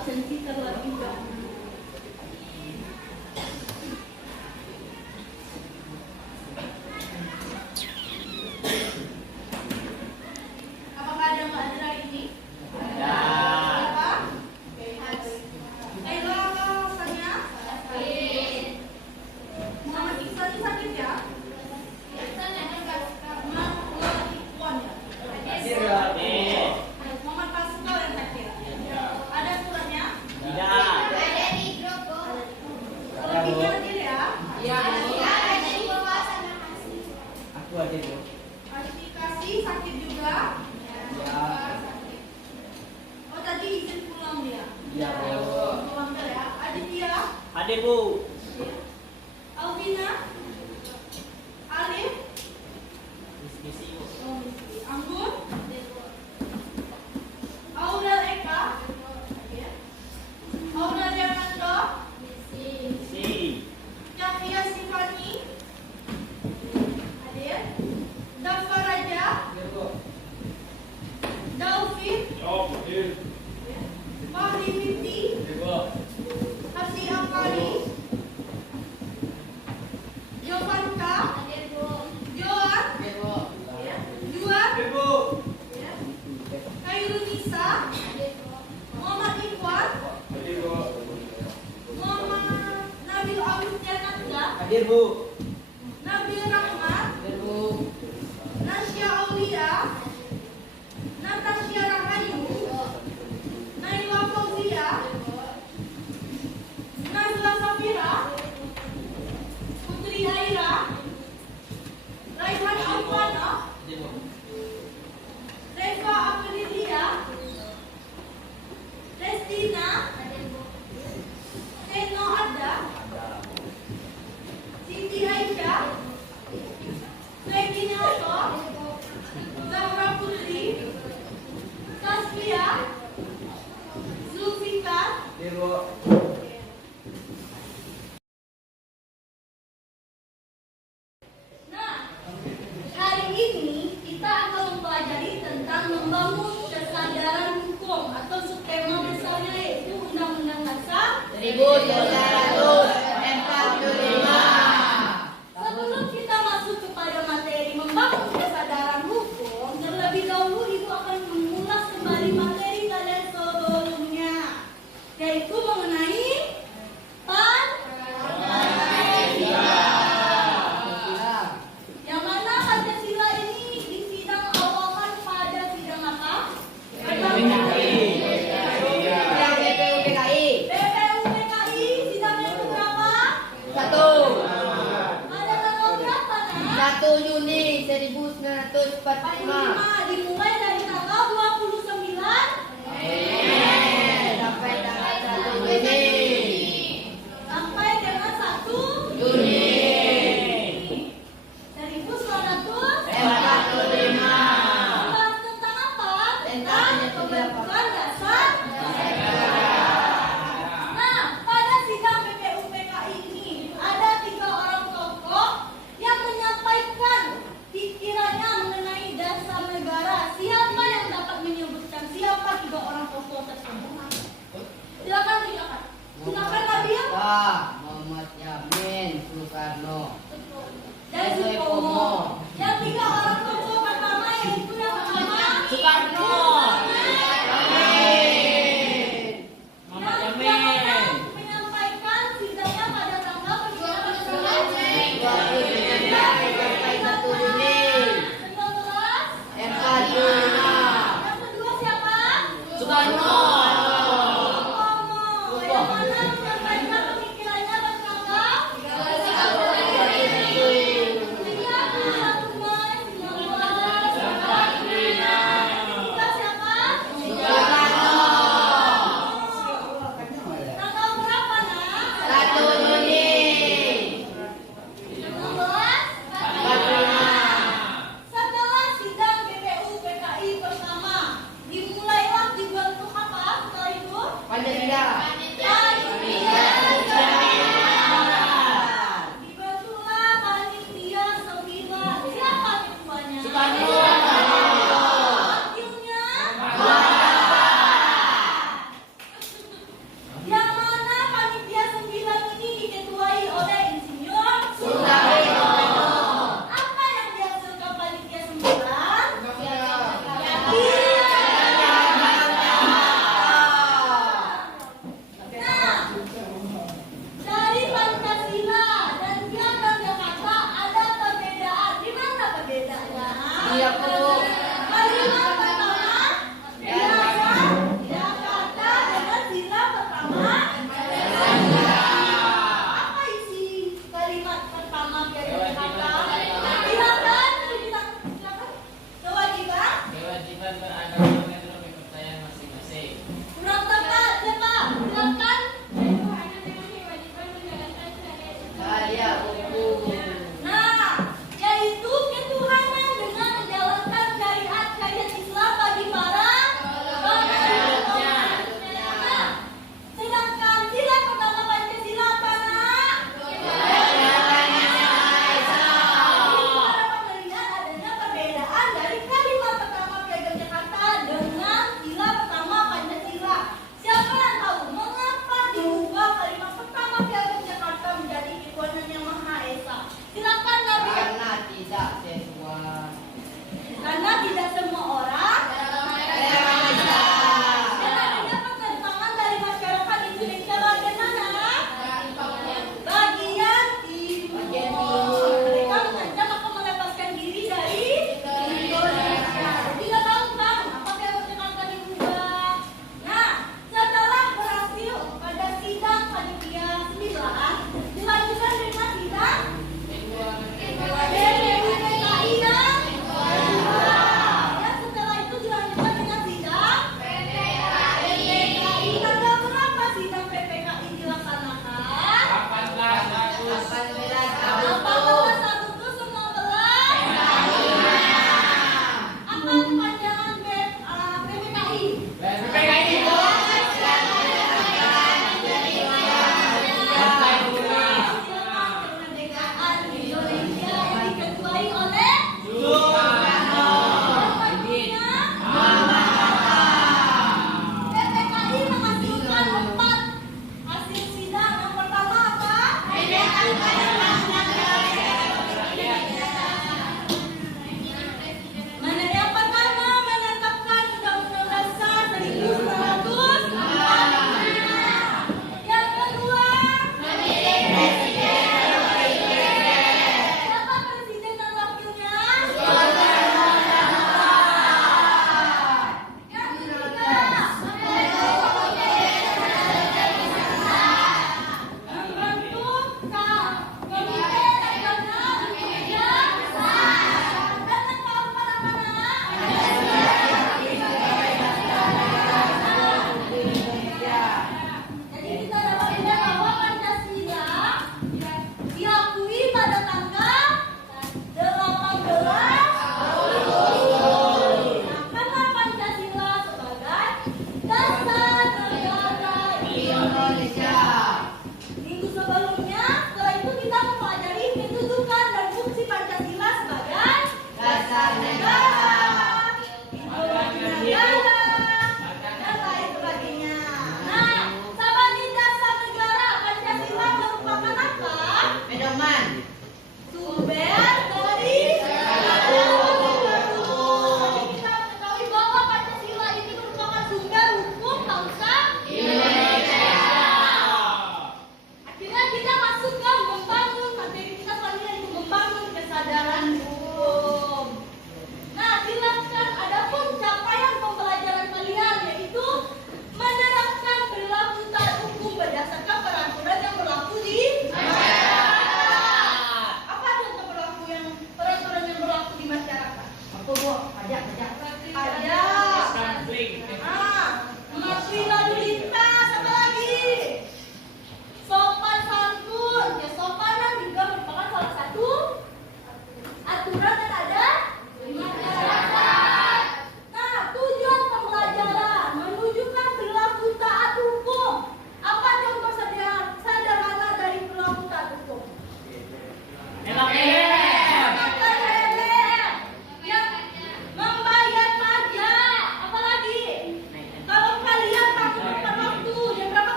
absensi keluar juga. Apakah ada Mbak Adra ini? Ada. Apa? Kaila apa rasanya? Sakit. Muhammad Iksan ini sakit ya? Iksan yang Muhammad Ikhwan ya? Sakit. Muhammad Pascal yang sakit. Ada suratnya? Tidak. Ada di grup. Kalau gitu hadir ya? Iya, ada di bawah sana masih. Aku aja Bu. Kualifikasi sakit juga? Ya. Sakit. Oh tadi izin pulang dia? Iya Bu. Pulang ya? Aditya? Ada Bu. Alvina? Alif? Misi Bu. Oh, Miski. Anggun? Aurel Eka? Aurel Yanando? Misi. Cahya Sifani? Hadir? Dafa Raja? Daufin? Fahri Witi? Hasi Akali? Jovanka? Joan? Juan? Khairul Nisa? Muhammad Ikhwan? Muhammad Nabil Awis Janatga? Hadir Bu. Nabil Rahmat? Nasya Aulia? Natasha Rahayu? Naila Fauzia? Nazla Safira? Putri Aira? Raihan Alwana? Reva Aprilia? Restina? Seno Ada? Siti Aisyah? Leki Nelso? Zahra Putri? Tasfia? Zulfikar? Hadir Bu. Nah, hari ini kita akan mempelajari tentang membangun kesadaran hukum atau subtema besarnya yaitu Undang-Undang Dasar 1945. Sebelum kita masuk kepada materi membangun kesadaran hukum, terlebih dahulu Ibu akan mengulas kembali materi kalian sebelumnya, yaitu mengenai yang mana Pancasila ini disidang-awakan pada sidang apa? Yang BPUPKI. BPUPKI sidang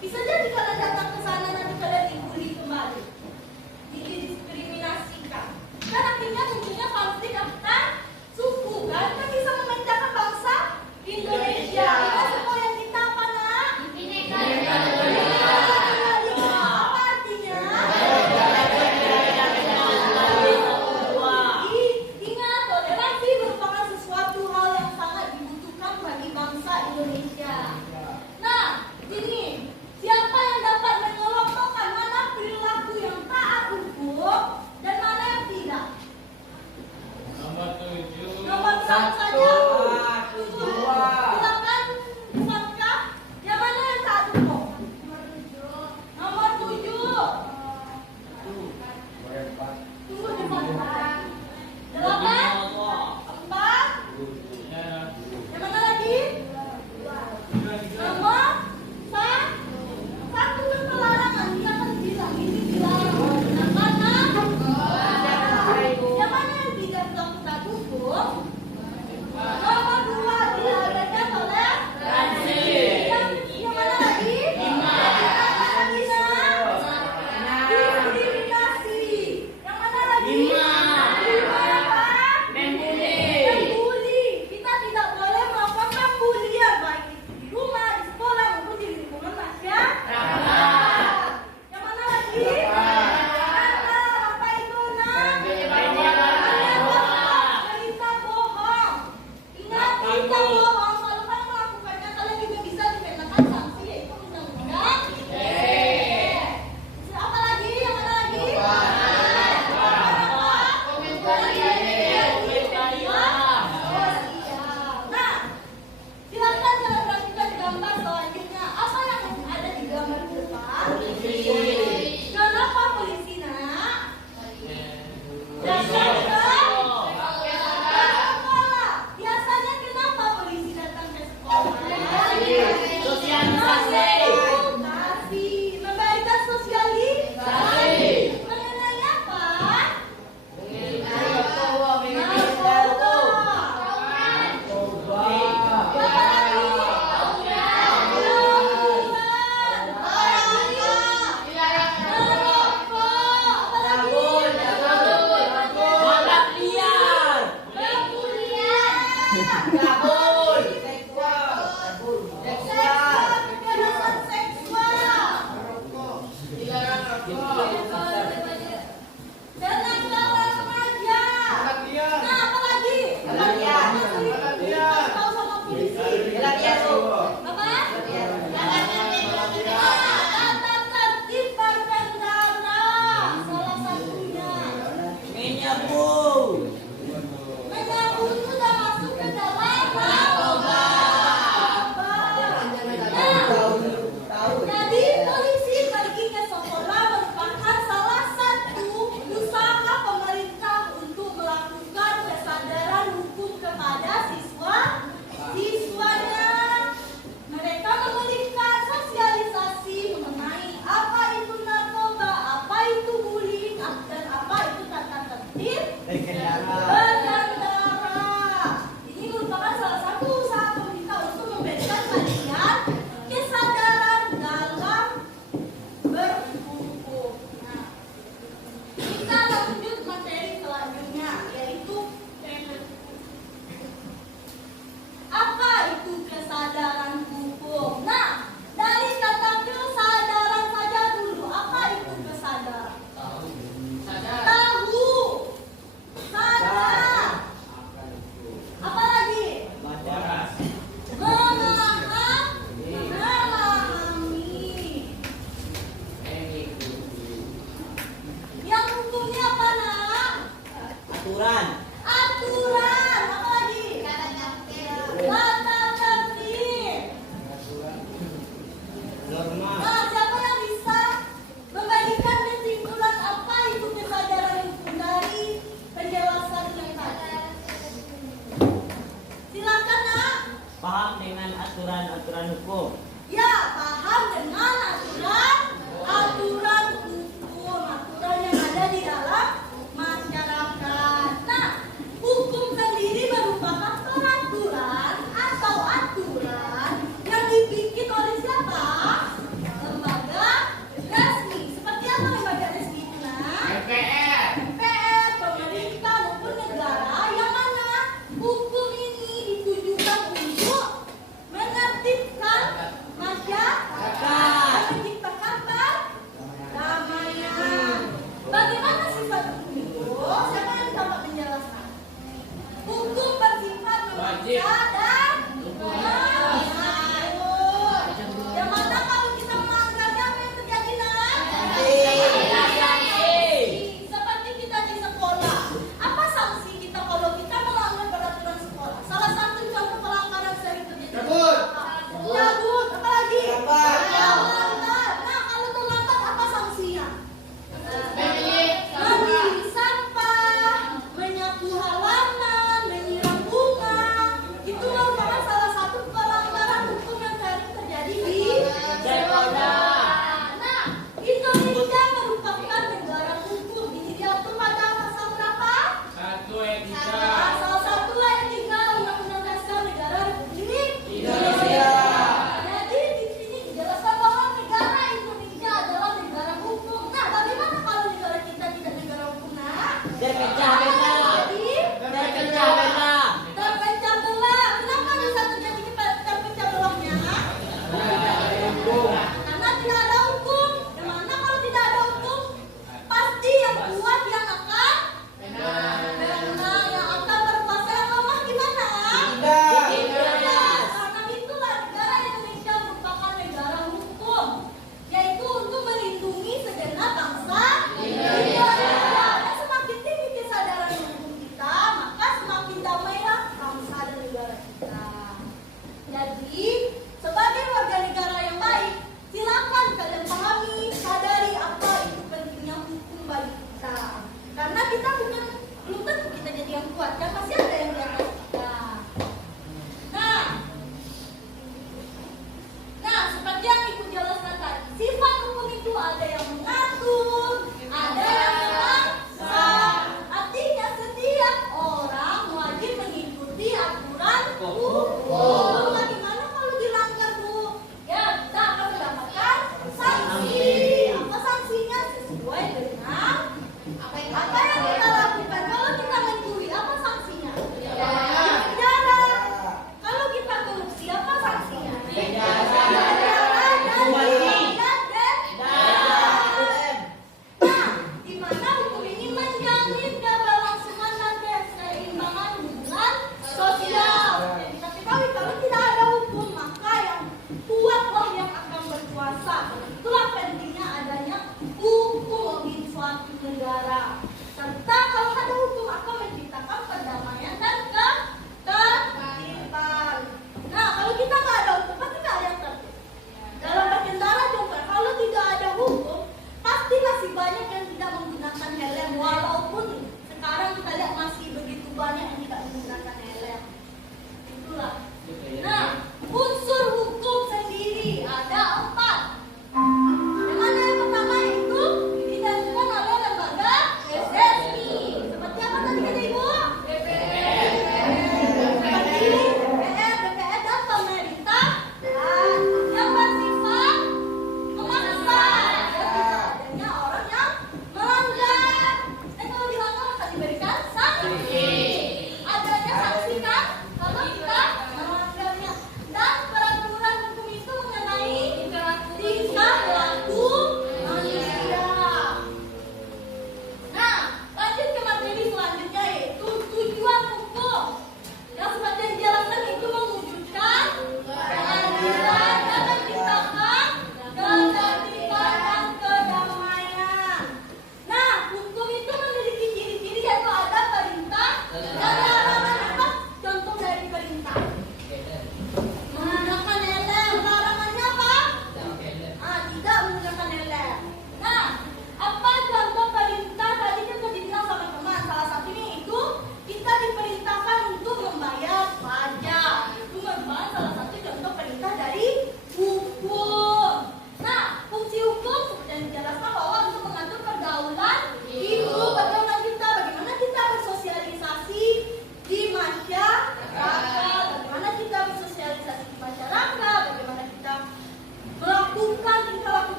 Bisa jadi kalian datang ke sana nanti kalian dibully kembali, didiskriminasikan. Dan akhirnya munculnya konflik antar suku kan? Kan bisa memecahkan bangsa Indonesia. Kita semua yang kita apa nak? Bineka Apa artinya? Ingat, toleransi merupakan sesuatu hal yang sangat dibutuhkan bagi bangsa Indonesia. Nah, ini siapa yang dapat mengelompokkan mana perilaku yang taat hukum dan mana yang tidak? Nomor 7. Nomor berapa saja? Dua. Silakan Fanka. Yang mana yang taat hukum? Nomor 7. Tunggu di Fanka. 8. 4. Yang mana lagi? Nomor 1 kan pelarangan. Dia kan bilang ini dilarang. Nah, karena yang mana yang tidak berlaku taat hukum? Nomor 2 tidak adanya toleransi. Yang mana lagi? Diskriminasi. Yang mana lagi? 5 apa? Membuli. Kita tidak boleh melakukan pembulian baik itu di rumah, di sekolah maupun di lingkungan masyarakat. Yang mana lagi? Apa itu nak? Berita bohong. Ingat, berita bohong kalau kamu melakukannya kalian juga bisa dikenakan sanksi yaitu undang-undang ITE. Apa lagi? Yang mana lagi? Nah, silakan kalian perhatikan gambar selanjutnya. Apa yang ada di gambar di depan? Kenapa polisi nak? Datang ke sekolah. Biasanya kenapa polisi datang ke sekolah? Sosialisasi. Memberikan sosialisasi. Mengenai apa? Narkoba.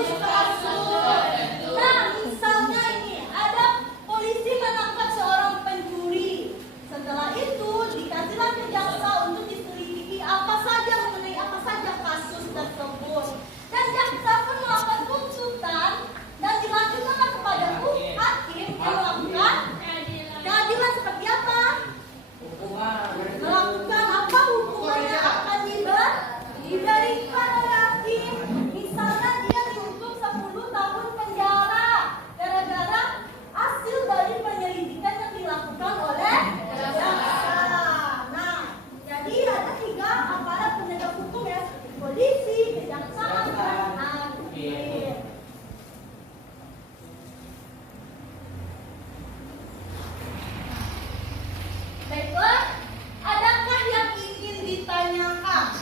kasus. Nah, misalnya ini ada polisi menangkap seorang pencuri. Setelah itu dikasihlah ke jaksa untuk diselidiki apa saja mengenai apa saja kasus tersebut. Dan jaksa pun melakukan tuntutan dan dilanjutkan kepada hakim yang melakukan keadilan seperti apa? Melakukan apa hukumannya akan diberikan oleh hakim. Misalnya dia dihukum 10 tahun penjara gara-gara hasil dari penyelidikan yang dilakukan oleh jaksa. Nah, jadi ada 3 aparat penegak hukum ya, polisi, kejaksaan, dan hakim. Baiklah, adakah yang ingin ditanyakan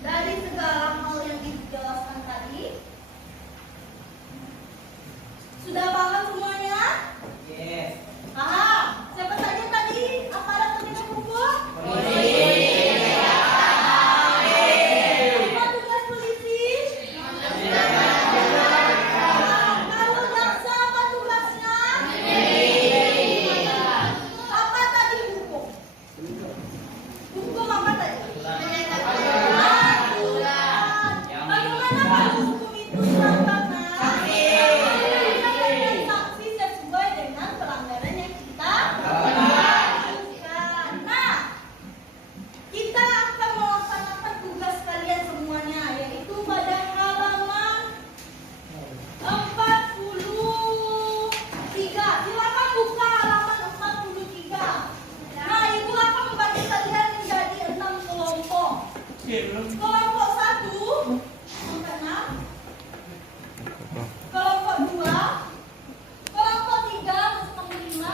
dari segala hal yang dijelaskan tadi? Sudah paham semuanya? Yes. Paham? Siapa saja tadi aparat penegak hukum? Apa tugas polisi? Kalau jaksa apa tugasnya? Apa tadi hukum? Hukum apa tadi? Aturan. Bagaimana kalau hukum itu dilaksanakan? Kita berikan sanksi sesuai dengan pelanggaran yang kita lakukan. Nah, kita akan melaksanakan tugas kalian semuanya, yaitu pada halaman 43. Silakan buka halaman 43. Nah, ibu akan membagi kalian menjadi 6 kelompok. Kelompok 1 sampai 6. Kelompok 2. Kelompok 3 sampai 5.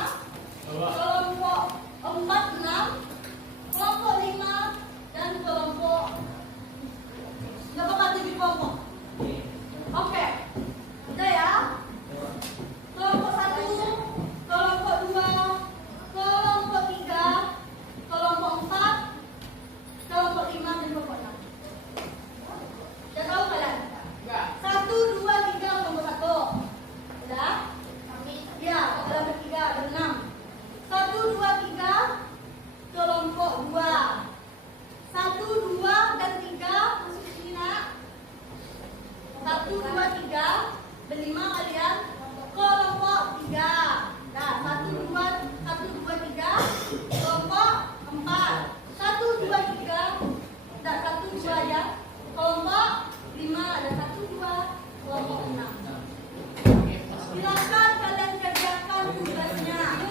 Kelompok 4, 6. Kelompok 5 dan kelompok berapa 7 kelompok? Oke. Udah ya? Kelompok 1, kelompok 2, kelompok 3, kelompok 4, kelompok 5 dan kelompok 6. Udah tahu kalian? 1, 2, 3 kelompok 1. Udah? Ya, kelompok 3 ada 6. 1, 2, 3 kelompok 2. 1, 2 dan 3 masuk sini nak. 1, 2, 3 berlima kalian kelompok 3. Nah, 1, 2, 3 kelompok 4. 1, 2, 3 dan 1, 2 ya. Kelompok 5 ada 1, 2 kelompok 6. Silakan kalian kerjakan tugasnya.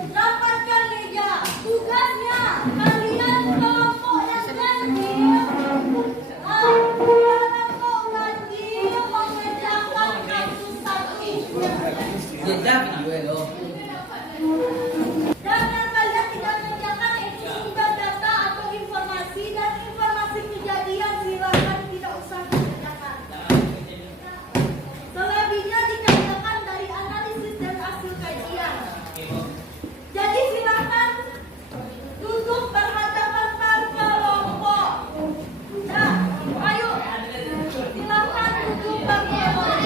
Dapatkan meja. Tugasnya kalian kelompok yang ganjil. Kelompok ganjil mengerjakan kasus 1. Jeda video lo. Jangan kalian tidak mengerjakan itu sumber data atau informasi dan informasi kejadian, silakan tidak usah dikerjakan. Selebihnya dikerjakan dari analisis dan hasil kajian. Jadi silakan duduk berhadapan per kelompok. Nah, ayo silakan duduk per kelompok.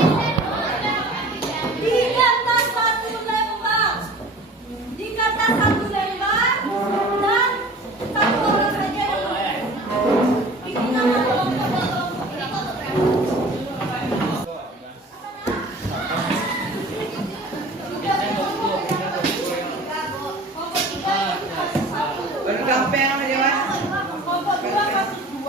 Di atas 1 lembar. Di atas 1 lembar dan 1 orang saja yang boleh. Ini nama kelompok-kelompok. Berapa yang ada mas? Kelompok 2 kasus 2.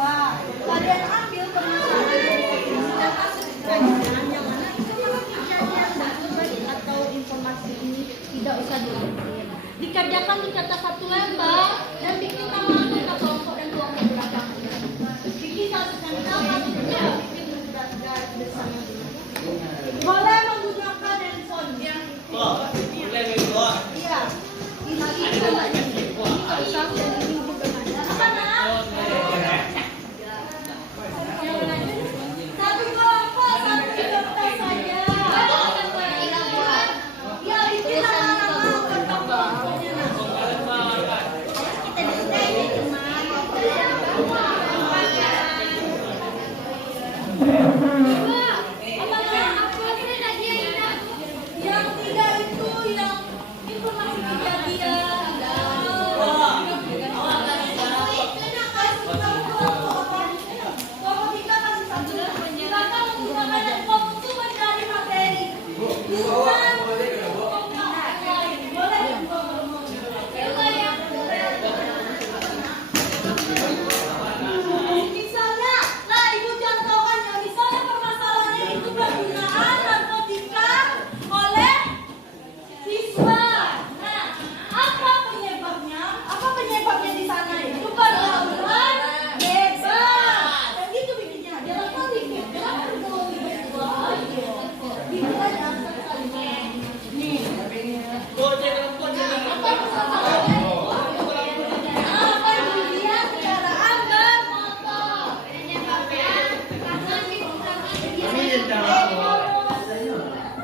Kalian ambil penelitian dan kasus kajian yang mana kejadian dan berbagi atau informasi ini tidak usah dilakukan. Dikerjakan di kata 1 lembar dan bikin nama anggota kelompok dan kelompok belakang. Bikin kasus yang dapat juga bikin garis bersama. Boleh menggunakan handphone yang iya. Ini sama ini. Ini usah dan ini juga ada. Apa nak? Satu kelompok, satu kertas saja. Ya, bikin nama-nama anggota kelompoknya nak. Kita bisa ini cuma.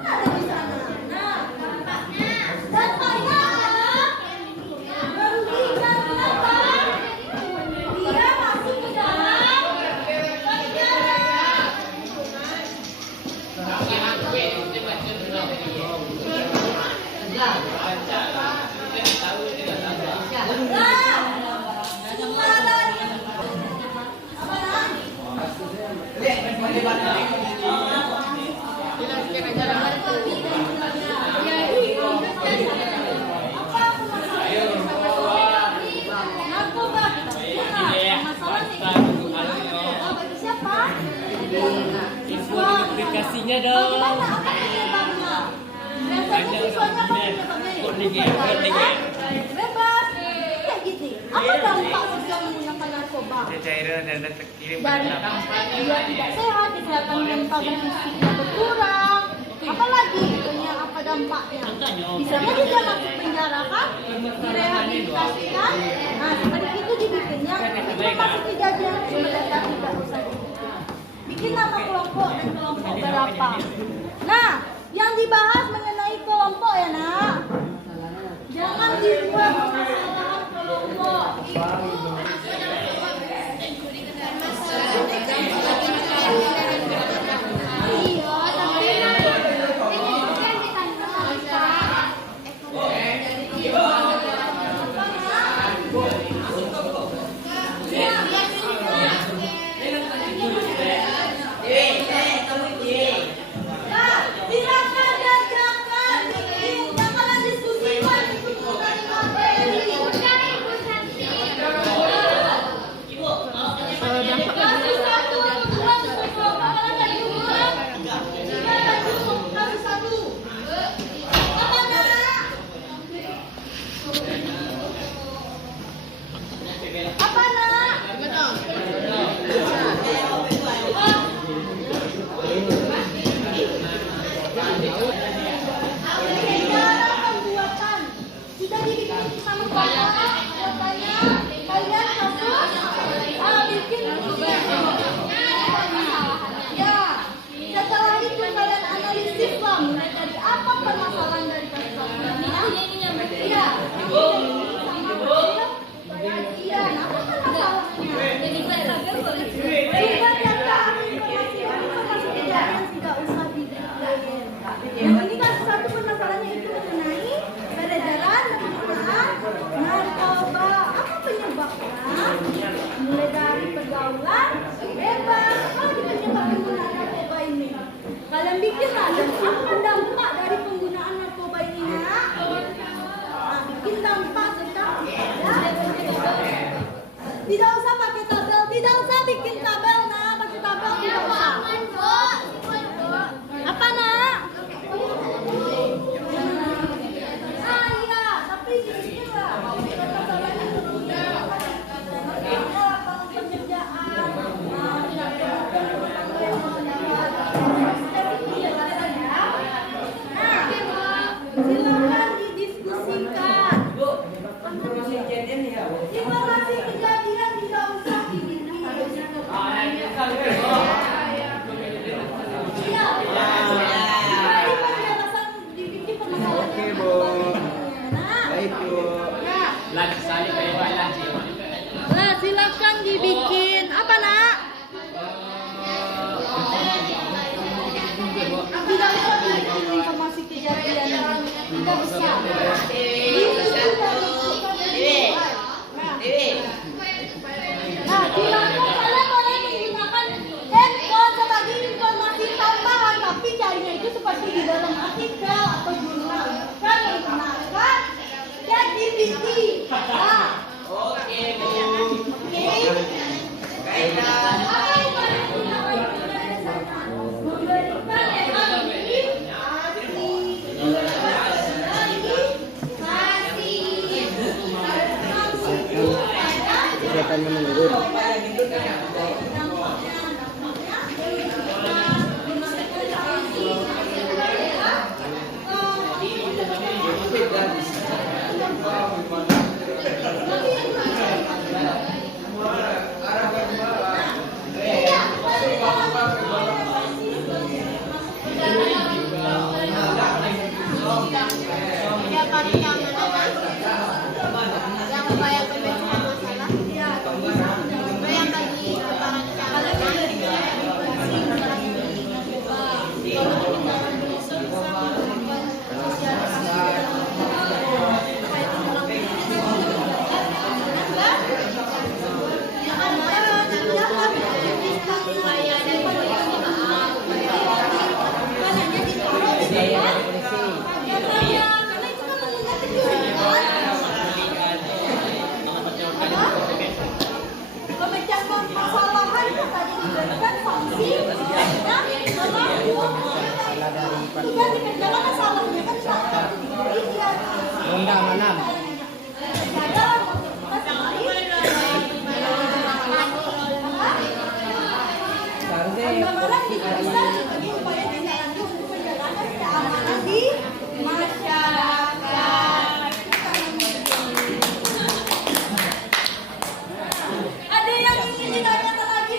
Ada di sana. Nah, dampaknya adalah merugikan kenapa? Dia masuk ke dalam penjara. Narkoba kita masalahnya bagi siapa? Info aplikasinya dong. Bagaimana apa penyebabnya? Biasanya siswanya apa penyebabnya? Bebas. Ya gitu. Apa dampak siswa menggunakan narkoba? Cairan dan terkirim Dan dia tidak sehat, kesehatan mental dan fisiknya berkurang. Apalagi itunya apa dampaknya? Bisa jadi dia masuk penjara kan? Direhabilitasikan. Nah seperti itu dibikinnya. Masih kejadian sebenarnya tidak usah dibikin. Bikin nama kelompok dan kelompok berapa. Nah yang dibahas mengenai kelompok ya nak. Jangan dibuat permasalahan kelompok. Silakan dan jangan diskusikan itu mengenai materi. Kasih satu atau dua sesuatu kalau dari bulan. Jika tak cukup kasih satu. Apa nak? Apa nak? Cara pembuatan sudah dibikin sama bapak. Katanya kalian harus bikin ya. Setelah itu kalian analisis lah mulai dari apa permasalahan dari kasus ini. Iya. Iya. Apa permasalahannya? Sudah data informasi kejadian tidak usah diberikan. Yang ini kan satu permasalahannya itu mengenai peredaran dan penggunaan narkoba. Apa penyebabnya? Mulai dari pergaulan, bebas, apa penyebab penggunaan narkoba ini? Kalian bikinlah dan apa dampak dari penggunaan narkoba ini nak? Nah, bikin dampak tentang tidak usah pakai tabel, tidak usah bikin tabel nak, pakai tabel tidak usah. Apa nak? Iya, tapi inilah masalahnya lapangan pekerjaan. Silakan didiskusikan. Informasi kejadian tidak usah dibikin. Iya. Jadi penjelasan dibikin permasalahannya. Baik, Bu. Nah, silakan dibikin apa nak? Tidak usah dibikin informasi kejadian. Tidak usah. Nah, silakan kalian boleh menggunakan handphone sebagai informasi tambahan, tapi carinya itu seperti di dalam artikel atau jurnal. Kan menggunakan ChatGPT. Nah, Oke, Bu. oke. Memberikan informasi saya dari polisi. Karena itu kan namanya pencurian. Memecahkan kesalahan itu tadi diberikan sanksi. Juga dikerjakan salahnya kan salah. Undang 6. Pengamanan juga bisa sebagai upaya tindak lanjut untuk menjalankan keamanan di masyarakat. Ada yang ingin ditanyakan lagi,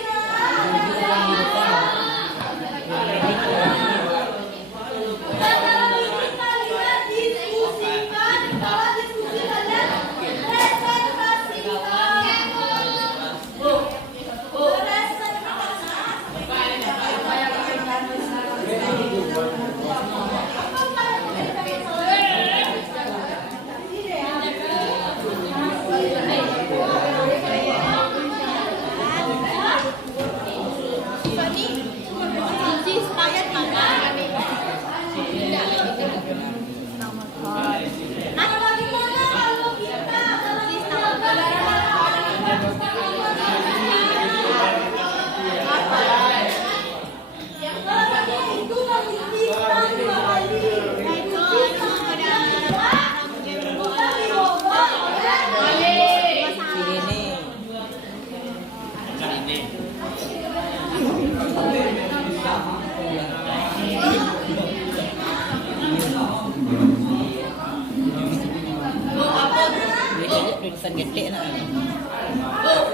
Tulisan gede nak.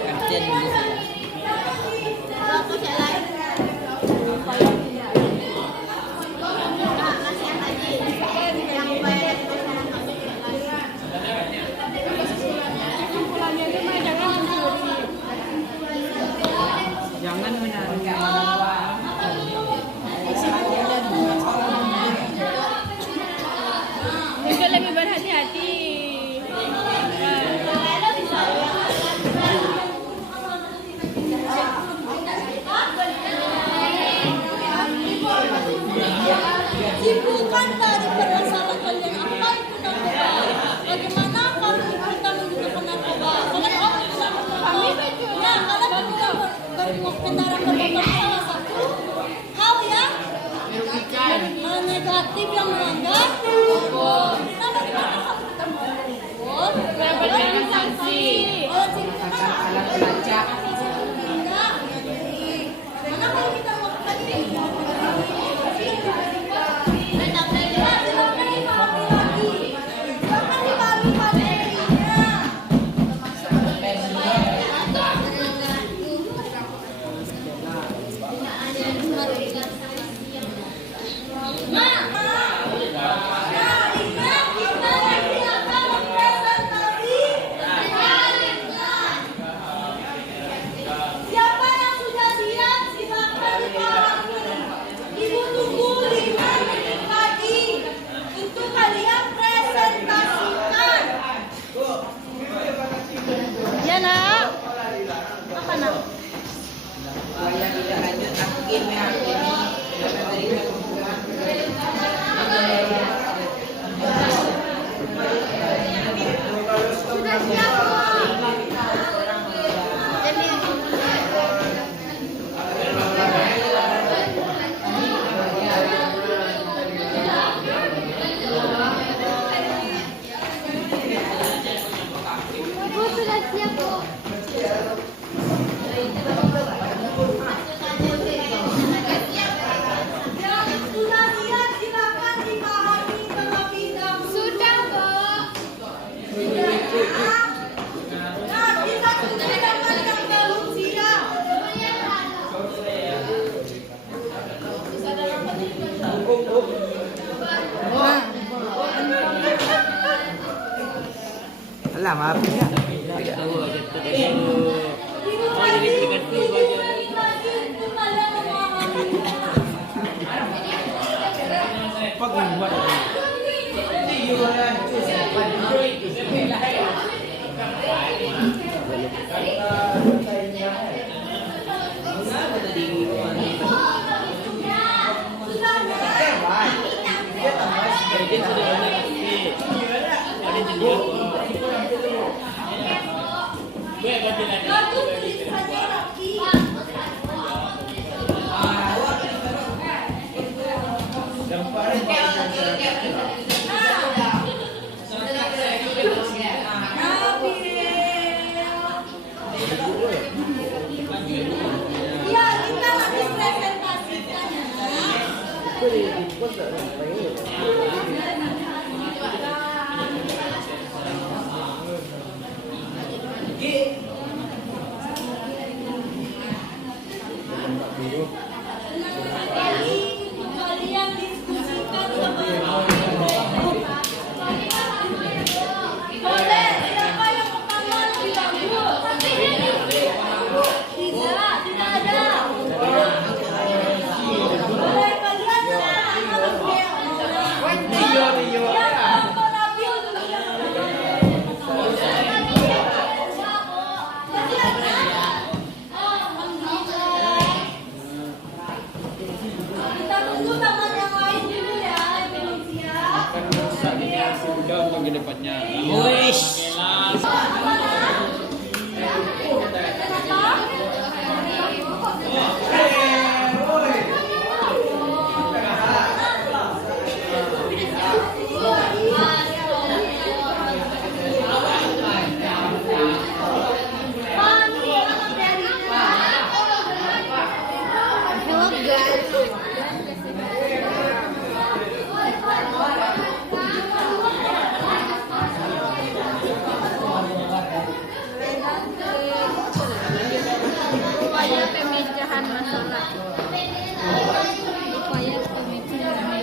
Kajian dulu. Jangan menarik. Juga lebih berhati-hati. Simpulkan dari permasalahan yang apa itu narkoba. Bagaimana kalau kita menggunakan narkoba? Karena kami ya, karena kita kendaraan bermotor salah satu hal yang negatif yang melanggar hukum. Kenapa kita harus kita hukum? Mendapatkan sanksi. Salah pelacak. Karena kalau kita melakukan ini Alah, maaf ya. Tidak tahu ada tu. Oh, jadi berikan tu aja. Apa kau buat? Kalian diskusikan sama boleh, siapa yang pertama bilang dulu? Tidak ada. Boleh kalian kita tunggu teman yang lain dulu ya, belum siap. Sudah untuk ke depannya. Wish. Upaya pemecahan masalah. Upaya pemecahan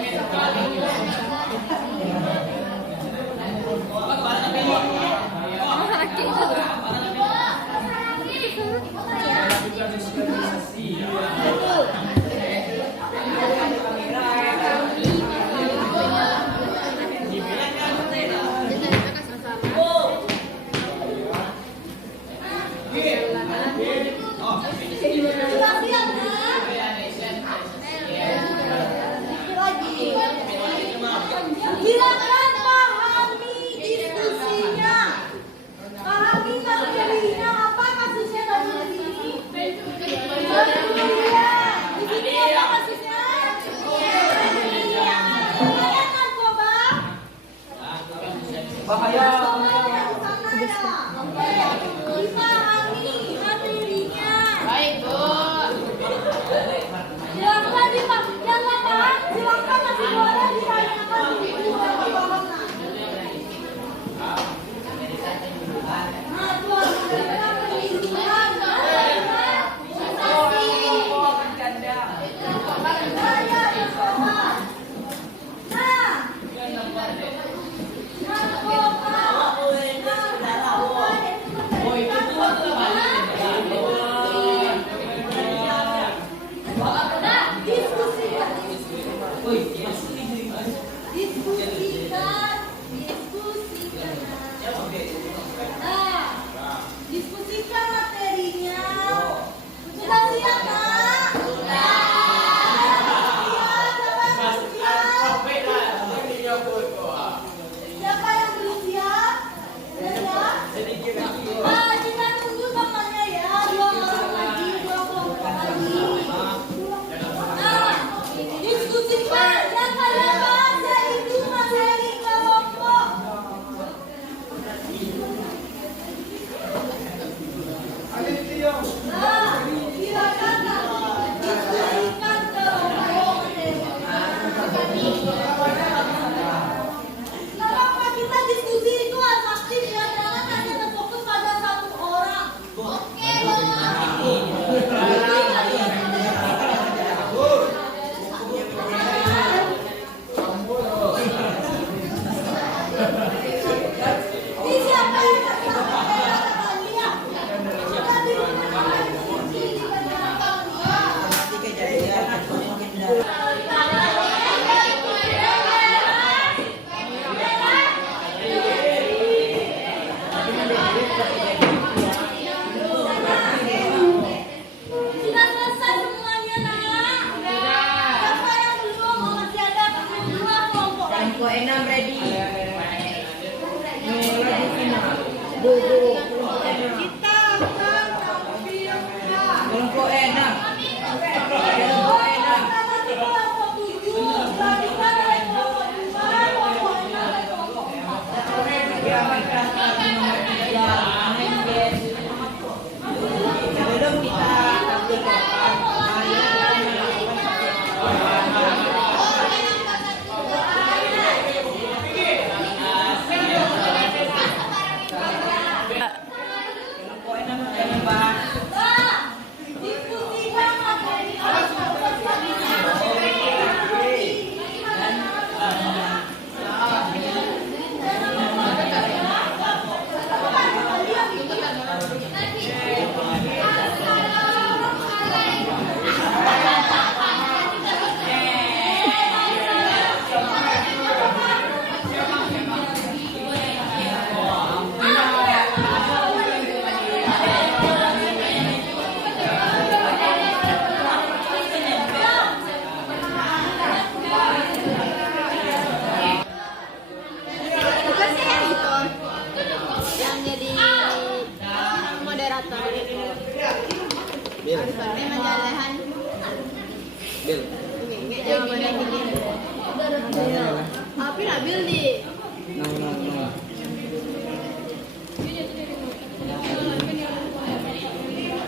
Sudah siap kan? Lagi. Silakan pahami diskusinya. Pahami materinya apa kasusnya tadi di sini? Di sini apa kasusnya? Kalian narkoba? Bahaya. Dipahami materinya. Baik, Bu. Silakan Pak. Yang nggak paham, silakan masih boleh ditanyakan di dua pembahasan. Nah, tuan saudara perizinan, diskusikan materinya. Sudah siap, Pak? Sudah. Siapa yang belum siap? Sudah siap? Nah, kita tunggu temannya ya. 2 orang lagi, 2 kelompok lagi. Nah, diskusikan. Yang kalian bahas yaitu materi kelompok. Nah, silakan diskusikan kelompok. Kenapa kita diskusi itu harus aktif ya, jangan hanya terfokus pada satu orang. Oke, ini siapa yang pertama kalian? Kita dimulai diskusi di belakang kalian. Sudah selesai semuanya, nak? Siapa yang belum? Masih ada 2 kelompok lagi. Kelompok 6 ready. Kita akan tampilkan. Kelompok 6. Nanti kelompok 7 dilanjutkan oleh kelompok 5, kelompok 6, dan kelompok 4. Belum kita tampilkan. Api nabil di.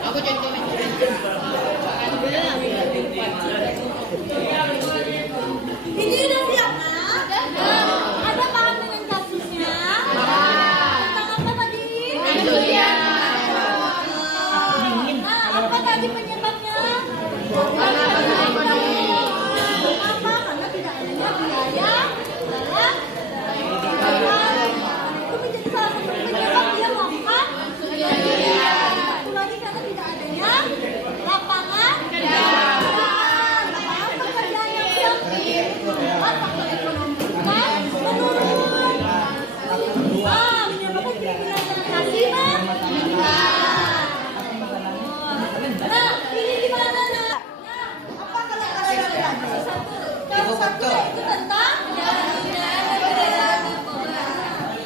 Aku jadi Ini udah siap, Nak? Ada paham dengan kasusnya? Tentang apa tadi? Nah, apa tadi penyebabnya? Apa? Karena tidak adanya biaya dalam itu menjadi salah satu penyebab dia melakukan satu lagi karena tidak adanya lapangan pekerjaan yang siap. Faktor ekonomi kan menurun. Menyebabkan kriminalitas meningkat. Nah, ini gimana, Nak? Apa kalau satu yaitu tentang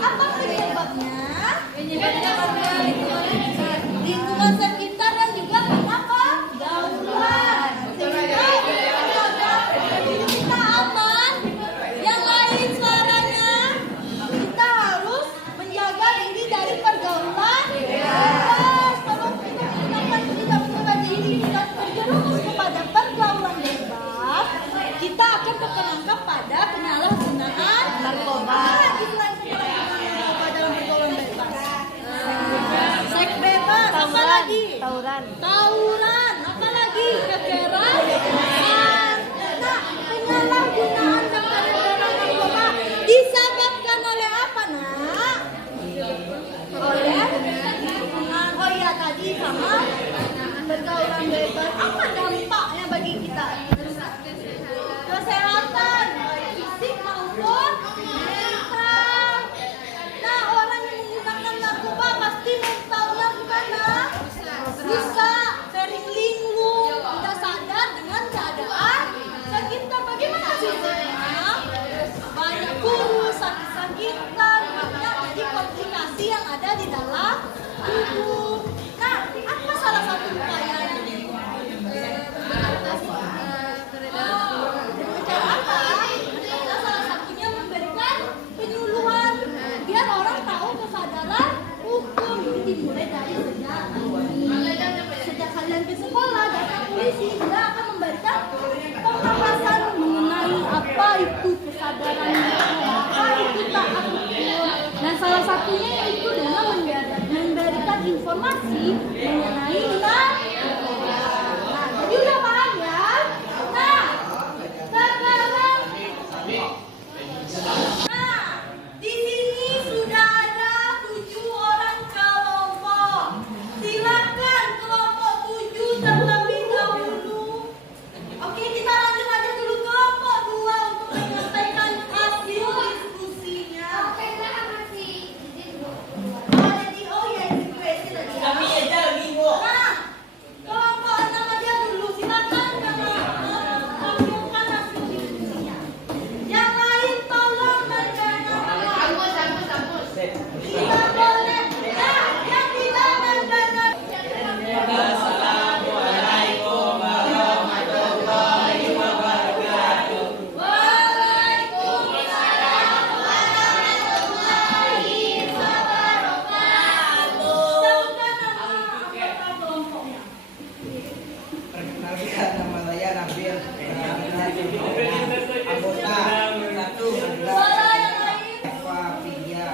apa penyebabnya? Lingkungan sekitar dan juga apa? Pergaulan. Kita aman. Yang lain suaranya. Kita harus menjaga diri dari pergaulan. Kalau kita tidak menjaga diri dan terjerumus kepada pergaulan bebas, kita akan terperangkap pada penyalahgunaan narkoba. Narkoba dalam pergaulan bebas. Seks bebas, apa lagi? Tawuran, apa lagi? Kekerasan. Nah, penyalahgunaan dan peredaran narkoba disebabkan oleh apa, Nak? Oleh lingkungan. Oh iya, tadi sama pergaulan bebas. Apa dampaknya bagi kita? Kesehatan, fisik maupun mental. Nah, orang yang menggunakan narkoba pasti mentalnya gimana? Rusak, sering linglung, tidak sadar dengan keadaan sekitar. Bagaimana hasilnya? Banyak kurus, sakit-sakitan, banyak jadi komplikasi yang ada di dalam tubuh. Nah, apa salah satu upayanya? Cara apa? Adalah salah satunya memberikan penyuluhan biar orang tahu kesadaran hukum. Ini dimulai dari sejak kalian ke sekolah, datang polisi juga akan memberikan pemapasan mengenai apa itu kesadaran hukum, apa itu taat hukum. Dan salah satunya yaitu dengan memberikan informasi mengenai nilai. Nah, jadi udah paham ya? Nah, sekarang di sini sudah ada 7 orang kelompok. Silakan kelompok 7 terlebih dahulu. Oke, kita lanjut aja dulu kelompok 2 untuk menyampaikan hasil diskusinya. Oh ya, diskusi tadi. Nah, kelompok 6 aja dulu. Silakan tampilkan hasil diskusinya. Yang lain tolong berkenan. Tidak boleh. Nah, yang tidak berkenan. Waalaikumsalam warahmatullahi wabarakatuh. Sebutkan nama anggota kelompoknya. Perkenalkan, nama saya Nabil. Anggota 1 adalah Suara yang lain. Eva Vidya,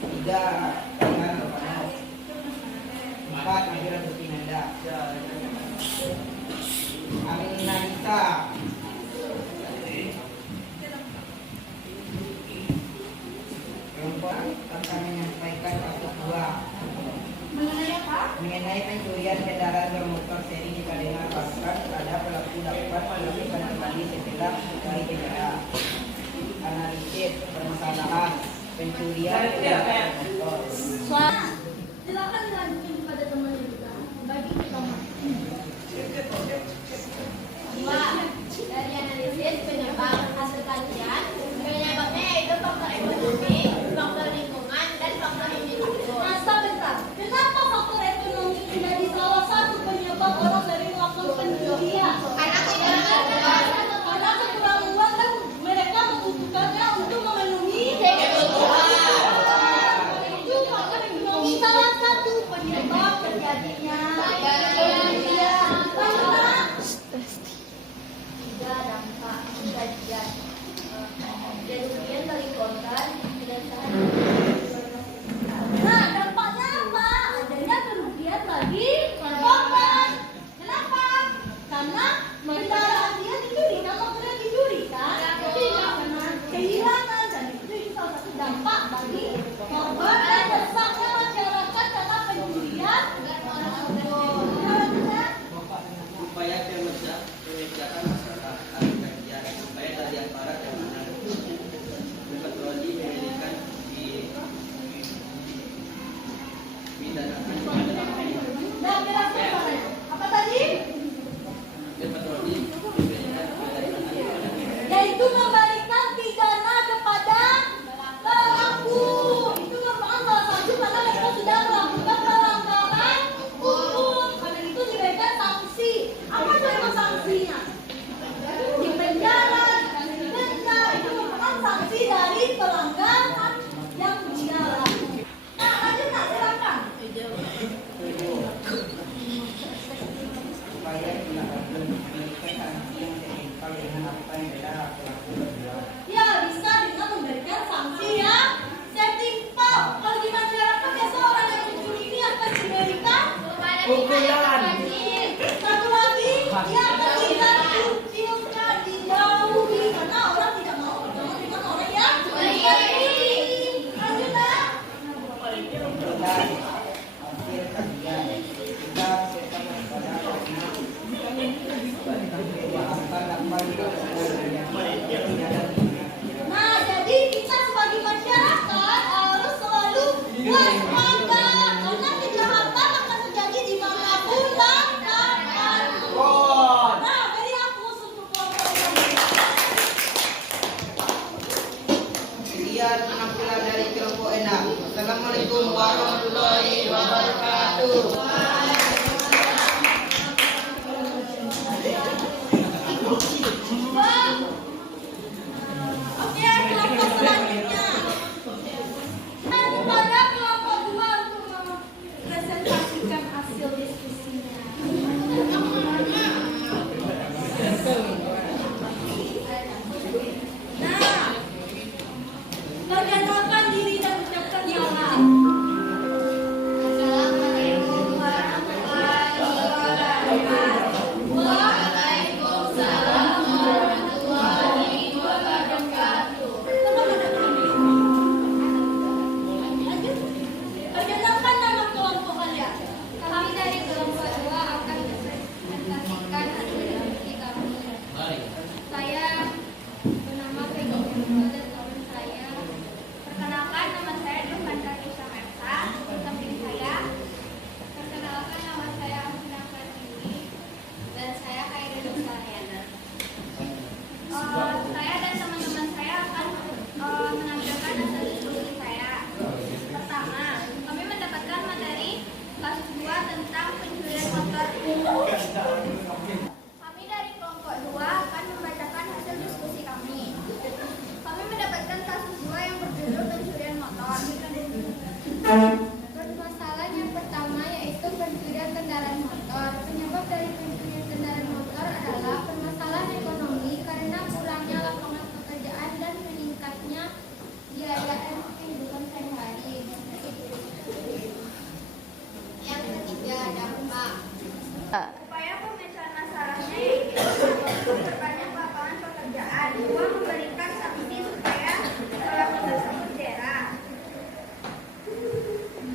3 Raihan Rovanov, 4 Nabila Rutinanda, Aminah Nisa, kelompok akan menyampaikan pasal 2 Mengenai apa? mengenai pencurian kendaraan bermotor seri di Kadengar Pasar. Ada pelaku dapat melakukan kembali setelah dari penjara. Analisis permasalahan pencurian kendaraan bermotor. Suara. Silakan dilanjutkan kepada teman kita. Bagi kita. Dari analisis penyebab hasil kajian, penyebabnya yaitu faktor ekonomi, faktor lingkungan, dan faktor individu. Nah, sebentar. Kenapa faktor ekonomi menjadi salah satu penyebab orang sering melakukan pencurian? Karena tidak ada Karena korban dan Nah, dampaknya apa? Adanya kerugian bagi korban. Kenapa? Karena kendaraan dia dicuri, kalau motornya dicuri kan? Tidak, karena kehilangan dan itu salah satu dampak bagi korban dan rusaknya masyarakat karena pencurian dan orang Upaya pengerjaan masalah kerja supaya dari aparat yang mana berpatroli memberikan pidanakan Dan kira-kira apa tadi? berpatroli memberikan pidanakan Yaitu memberikan pidana kepada pelaku. Itu merupakan salah satu karena mereka sudah melakukan pelanggaran hukum. Karena itu diberikan sanksi. Apa saja sanksinya? Di penjara, denda. Itu merupakan sanksi dari pelanggaran yang dia lakukan. Nah, lanjut nak, silakan. Supaya tidak memberikan sanksi yang setimpal dengan apa yang telah pelaku berbuat. Ya, bisa dengan memberikan sanksi yang setimpal. Kalau di masyarakat biasa orang yang mencuri ini akan diberikan Pukulan. satu lagi, dia akan dikucilkan, dijauhi karena orang tidak mau bertemu dengan orang yang mencuri. Lanjut nak. Dan hasil kajian kita sertakan kepada Nah, jadi kita sebagai masyarakat harus selalu waspada karena kejahatan akan terjadi di manapun dan kapanpun. Nah, beri aku untuk kelompok ini. Sekian penampilan dari kelompok enak. Assalamualaikum warahmatullahi wabarakatuh. Oke, kelompok selanjutnya. Dan pada kelompok 2 untuk mempresentasikan hasil diskusinya. Nah, perkenalkan diri dan ucapkan salam. Assalamualaikum warahmatullahi wabarakatuh. Waalaikumsalam warahmatullahi wabarakatuh. Lanjut. Perkenalkan nama kelompok kalian. Kami dari kelompok 2 akan mempresentasikan hasil diskusi kami. Saya bernama Peggy Nurul dan teman saya. Perkenalkan, nama saya Nurhanda Kisah Mersa. Samping saya. Perkenalkan, nama saya Amina Fatini dan saya Khairul Saryana. Saya dan teman-teman saya akan menampilkan hasil diskusi saya. Pertama, kami mendapatkan materi kelas 2 tentang pencurian motor. Kami dari kelompok 2 akan membacakan hasil diskusi kami. Kami mendapatkan kasus 2 yang berjudul pencurian motor. Permasalahan yang pertama yaitu pencurian kendaraan motor. Penyebab dari pencurian kendaraan motor adalah permasalahan ekonomi karena kurangnya lapangan pekerjaan dan meningkatnya biaya kehidupan sehari-hari. Yang ketiga, dampak. Upaya pemecahan masalahnya yaitu memperbanyak lapangan pekerjaan. 2. Memberikan sanksi supaya pelaku tersebut jerah.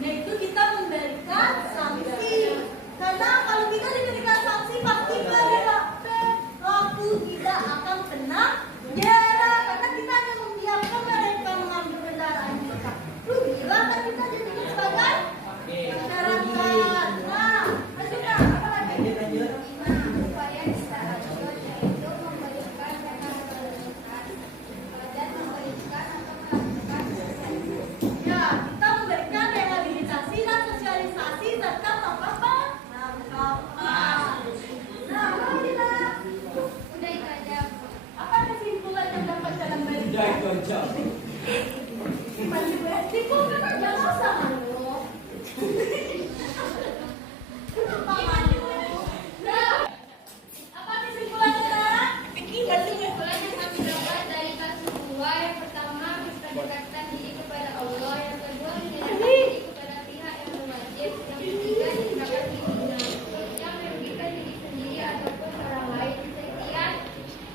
Yaitu kita memberikan sanksi. Karena kalau kita diberikan sanksi pasti pelaku tidak akan kena jera. Karena kita hanya membiarkan mereka mengambil kendaraan kita. Rugilah kan kita jadi sebagai masyarakat. Nah, lanjut Kak. Apa lagi? 5. Upaya selanjutnya yaitu memberikan dana pendidikan dan memberikan atau melakukan sosialisasi. Ya, kita memberikan rehabilitasi dan sosialisasi serta penangkapan. Nah, apa lagi Nak? Udah itu aja. Apa kesimpulan yang dapat dalam berita? Masih kesimpulan kan jangan sama lo. Kenapa maju? Nah, apa kesimpulannya Nak? Kesimpulan yang kami dapat dari kasus 2 yang pertama, mendekatkan diri kepada Allah. Yang kedua, menyerahkan diri kepada pihak yang berwajib. Yang ketiga, menyerahkan diri yang merugikan diri sendiri ataupun orang lain. Sekian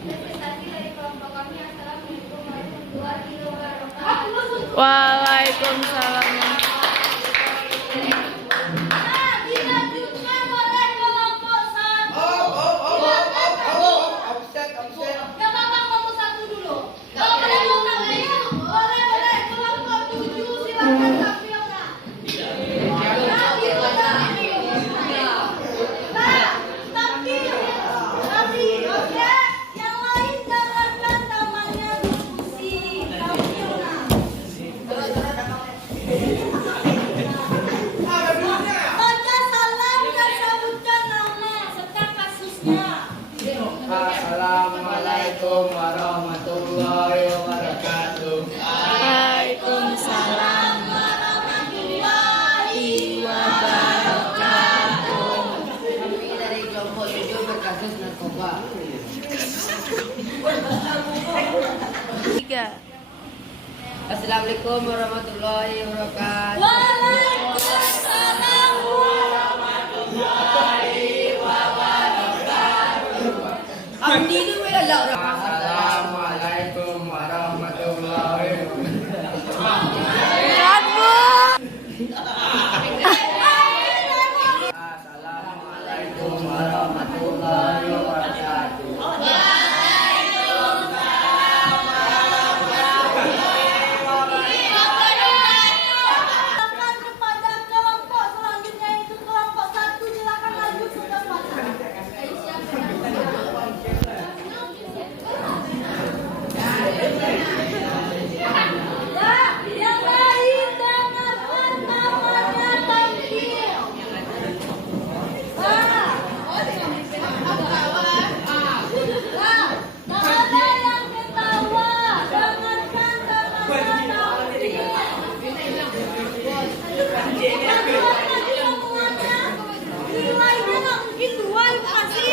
presentasi dari kelompok kami. Assalamualaikum warahmatullahi wabarakatuh. Waalaikumsalam. Nah, dilanjutkan oleh kelompok satu. Offset. Gak apa-apa, kelompok satu dulu. Kalau kalian mau tampil, boleh. Kelompok 7 silakan tampil. Nah, tampil. Oke. Yang lain jangankan namanya diskusi. Tampil. Baca salam dan sebutkan nama serta kasusnya. Assalamualaikum warahmatullahi wabarakatuh. Waalaikumsalam warahmatullahi wabarakatuh. Kami dari kelompok 7 berkasus narkoba. 3. Assalamualaikum warahmatullahi wabarakatuh. Waalaikumsalam. Assalamualaikum warahmatullahi wabarakatuh. Assalamualaikum warahmatullahi wabarakatuh. Silakan kepada kelompok selanjutnya itu kelompok 1. Silakan lanjut sudah baca. Nah, yang lain dengarkan namanya tampil. Tak ada yang ketawa. Dengarkan namanya tampil. Nilainya nggak mungkin 2 itu pasti.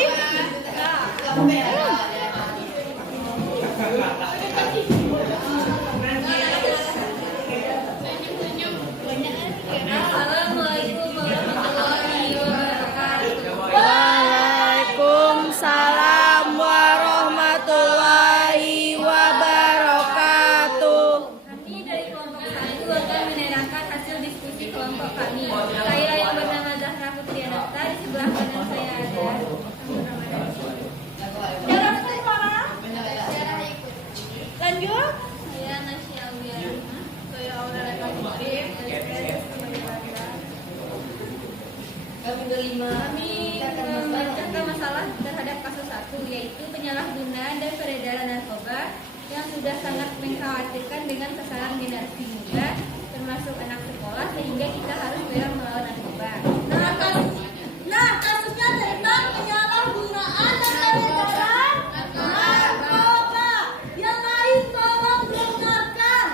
Assalamualaikum warahmatullahi wabarakatuh. Waalaikumsalam warahmatullahi wabarakatuh. Kami dari kelompok 1 akan menerangkan hasil diskusi kelompok kami. Saya yang bernama Zahra Putrianata, di sebelah kanan saya ada Jarak suara. Lanjut. saya Nasya Wiana, saya Aurel Putri. Kami membacakan masalah terhadap kasus 1, yaitu penyalahgunaan dan peredaran narkoba yang sudah sangat mengkhawatirkan dengan kesalahan generasi muda, termasuk anak sekolah, sehingga kita harus berang melawan narkoba. Kasusnya tentang penyalahgunaan dan peredaran narkoba. Yang lain tolong dengarkan.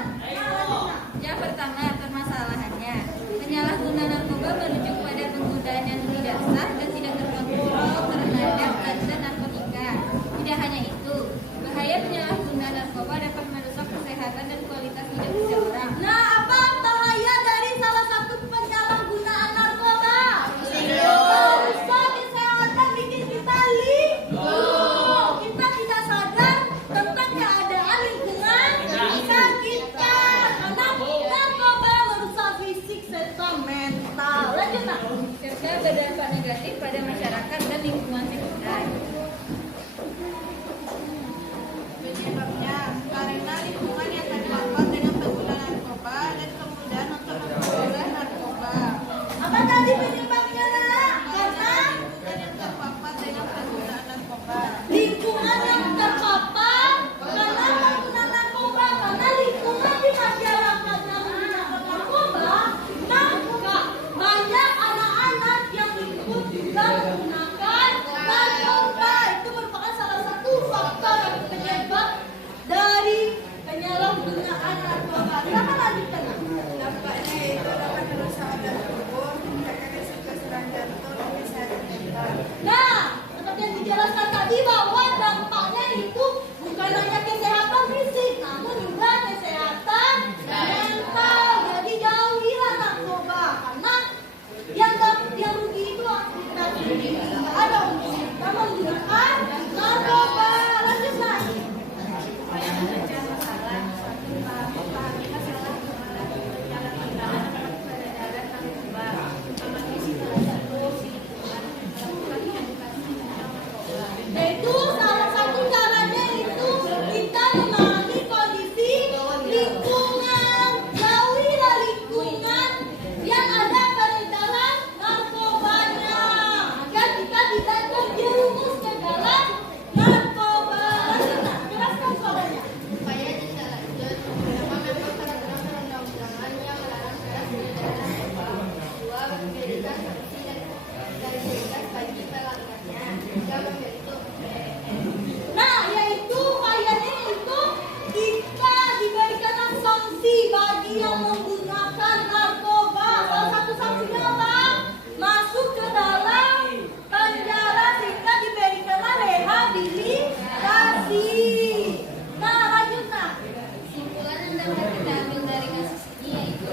Yang pertama, permasalahannya penyalahgunaan narkoba merujuk pada penggunaan yang tidak sah dan tidak terkontrol terhadap zat narkotika. Tidak hanya itu, bahaya penyalahgunaan narkoba dapat merusak kesehatan dan kualitas hidup seseorang. Nah, apa bahaya dari salah satu penyalahgunaan narkoba? Merusak kesehatan, bikin kita kita tidak sadar tentang keadaan lingkungan sekitar kita. Karena narkoba merusak fisik serta mental. Lanjut, Nak. Serta berdampak negatif pada masyarakat dan lingkungan sekitar. Penyebabnya karena lingkungan yang terpapar dengan penggunaan narkoba dan kemudahan untuk memperoleh narkoba. Apa tadi penyebabnya, Nak? Karena Yang terpapar dengan penggunaan narkoba. lingkungan yang terpapar karena penggunaan narkoba. Karena lingkungan di masyarakat yang menggunakan narkoba, maka banyak anak-anak yang ikut juga menggunakan narkoba. menyamai kondisi lingkungan. Jauhilah lingkungan yang ada peredaran narkobanya, agar kita tidak terjerumus ke dalam narkoba. Nah, jelaskan suaranya. Supaya tidak lanjut, beberapa memang peraturan perundang-undangan yang melarang keras peredaran narkoba. Dua, memberikan sanksi dan tegas bagi pelanggarnya. Tiga, membentuk Nah, yaitu kayaknya itu kita diberikan sanksi bagi yang menggunakan narkoba. Salah satu sanksinya apa? Masuk ke dalam penjara sehingga diberikanlah rehabilitasi. Nah, lanjut nah. kesimpulan yang dapat kita ambil dari kasus ini yaitu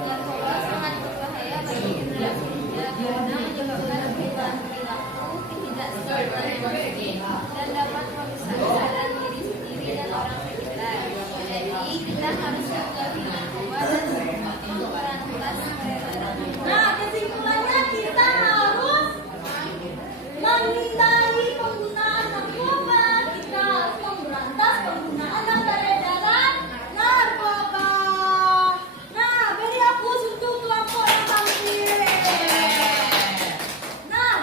narkoba sangat berbahaya bagi generasi muda karena menyebabkan perilaku ketidakseimbangan dan dapat merusak kesadaran diri sendiri dan orang sekitar. Jadi kita harus menjauhi narkoba dan semakin memberantas peredaran narkoba. Nah, kesimpulannya kita harus menghindari penggunaan narkoba. Kita harus memberantas penggunaan dan peredaran narkoba. Nah, beri hapus untuk kelompok yang tampil. Nah,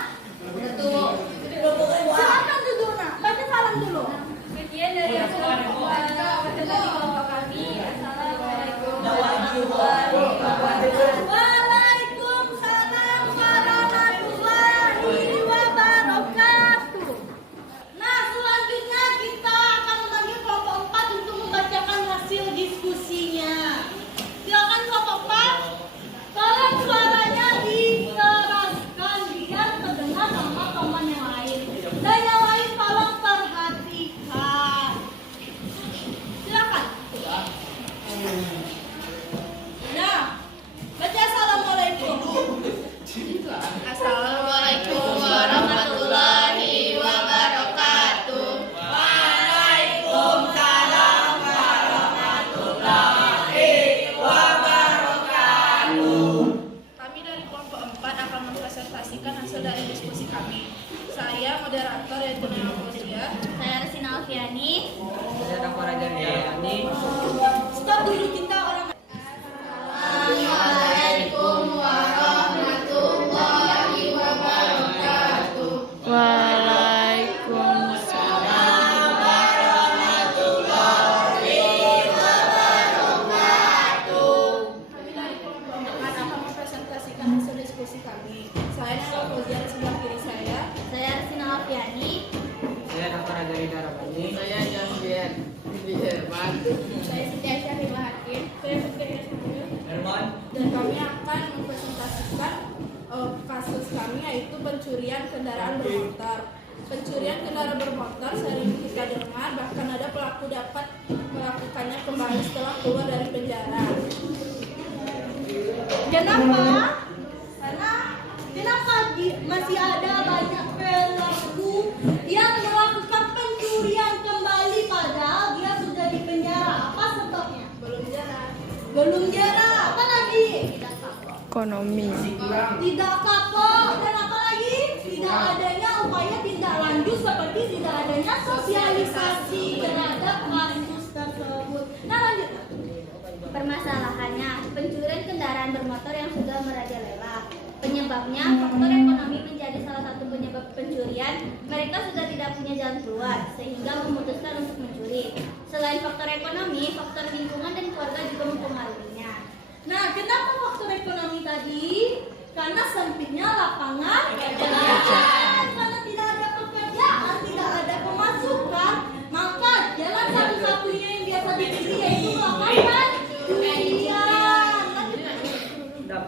silakan duduk nak. Baca salam dulu. Sekian dari aku dari kelompok kami. Assalamualaikum warahmatullahi wabarakatuh. Waalaikumsalam warahmatullahi wabarakatuh. Nah, selanjutnya kita akan memanggil kelompok 4 untuk membacakan hasil diskusinya. Silakan kelompok 4. Tolong suaranya dikeraskan biar terdengar sama teman yang lain. Dan yang lain tolong perhatikan. Silakan. Nah, baca assalamualaikum. Assalamualaikum warahmatullahi wabarakatuh. Waalaikumsalam warahmatullahi wabarakatuh. Kami dari kelompok 4 akan mempresentasikan hasil dari diskusi kami. Saya moderator yaitu Nana Fauzia. Saya Resina Alfiani. Saya dapat ajar ini. Stop dulu kita orang. Assalamualaikum warahmatullahi wabarakatuh. Waalaikumsalam. Kami dari kelompok 4 akan mempresentasikan hasil diskusi kami. Saya Nana Fauzia di sebelah kiri saya. Saya Resina Alfiani. Saya dapat ajar ini. Saya Jasmine. Saya Siti Syarifah Hakim. Saya Putri Ismail. Herman. Dan kami akan mempresentasikan kasus kami yaitu pencurian kendaraan bermotor. Pencurian kendaraan bermotor sering kita dengar, bahkan ada pelaku dapat melakukannya kembali setelah keluar dari penjara. Kenapa? Karena kenapa masih ada banyak pelaku yang melakukan pencurian kembali padahal dia sudah di penjara. Apa sebabnya? Belum jalan. Belum jera. Apa lagi? Ekonomi. Tidak kapok. Dan apa lagi? Tidak adanya upaya tindak lanjut seperti tidak adanya sosialisasi terhadap kasus tersebut. Nah, lanjut. Permasalahannya, pencurian kendaraan bermotor yang sudah merajalela. Penyebabnya, faktor ekonomi menjadi salah satu penyebab pencurian. Mereka sudah tidak punya jalan keluar, sehingga memutuskan untuk mencuri. Selain faktor ekonomi, faktor lingkungan dan keluarga juga mempengaruhinya. Nah, kenapa faktor ekonomi tadi? Karena sempitnya lapangan pekerjaan. Karena tidak ada pekerjaan, tidak ada pemasukan, maka jalan satu-satunya yang biasa dipilih yaitu melakukan curian.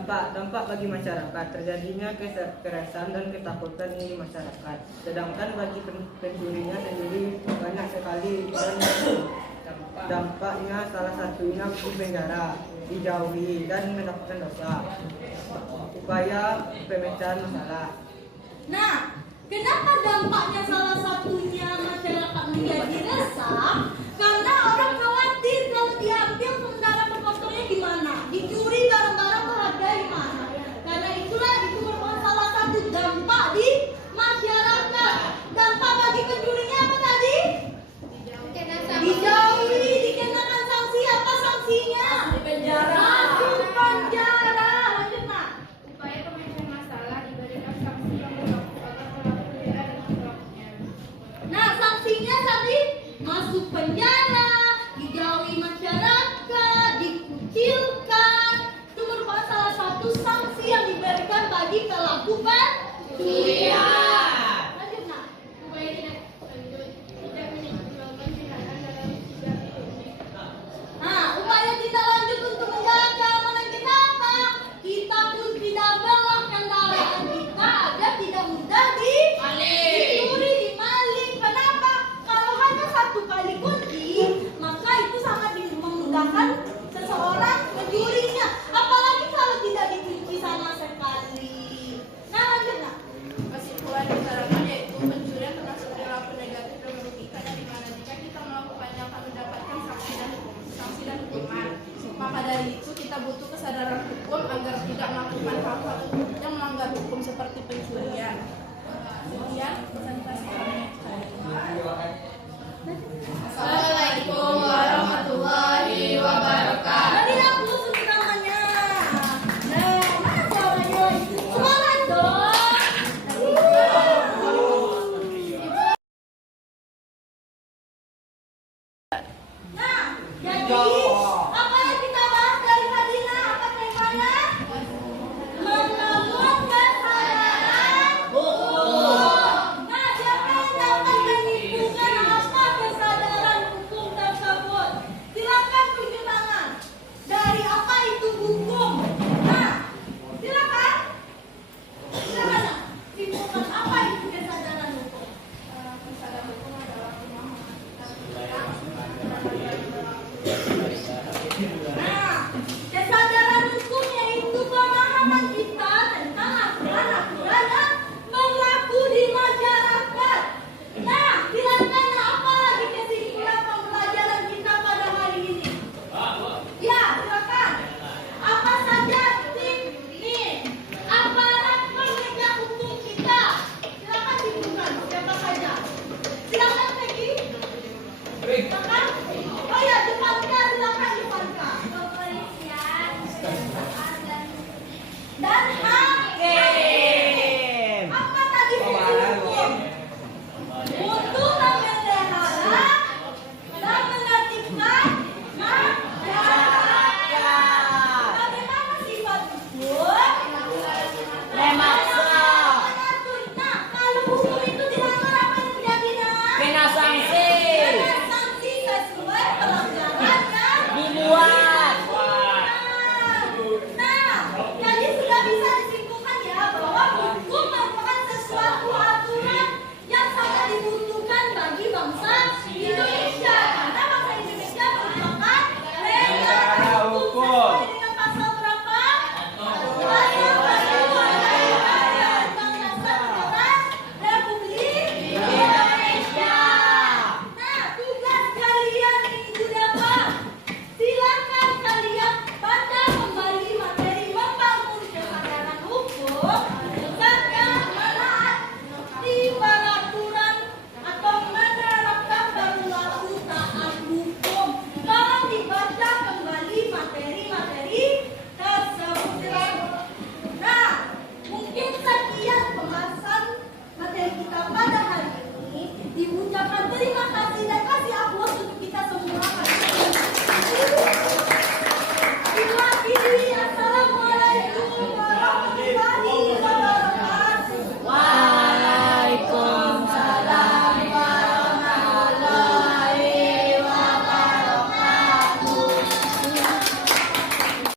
Dampak bagi masyarakat terjadinya kekerasan dan ketakutan di masyarakat. Sedangkan bagi pencurinya sendiri banyak sekali dan dampaknya salah satunya di penjara, dijauhi dan mendapatkan dosa. Upaya pemecahan masalah. Nah, kenapa dampaknya salah satunya masyarakat menjadi resah? Karena orang khawatir kalau diambil kendaraan bermotornya gimana, dicuri barang-barang berharga gimana. Karena itulah itu merupakan salah satu dampak di masyarakat. Dampak bagi pencurinya apa tadi? Dijauhi. melakukan hal-hal yang melanggar hukum seperti pencurian. Sekian presentasi kami. Assalamualaikum warahmatullahi wabarakatuh. Beri aku untuk namanya. Nah, mana suaranya? Semangat dong. Nah, jadi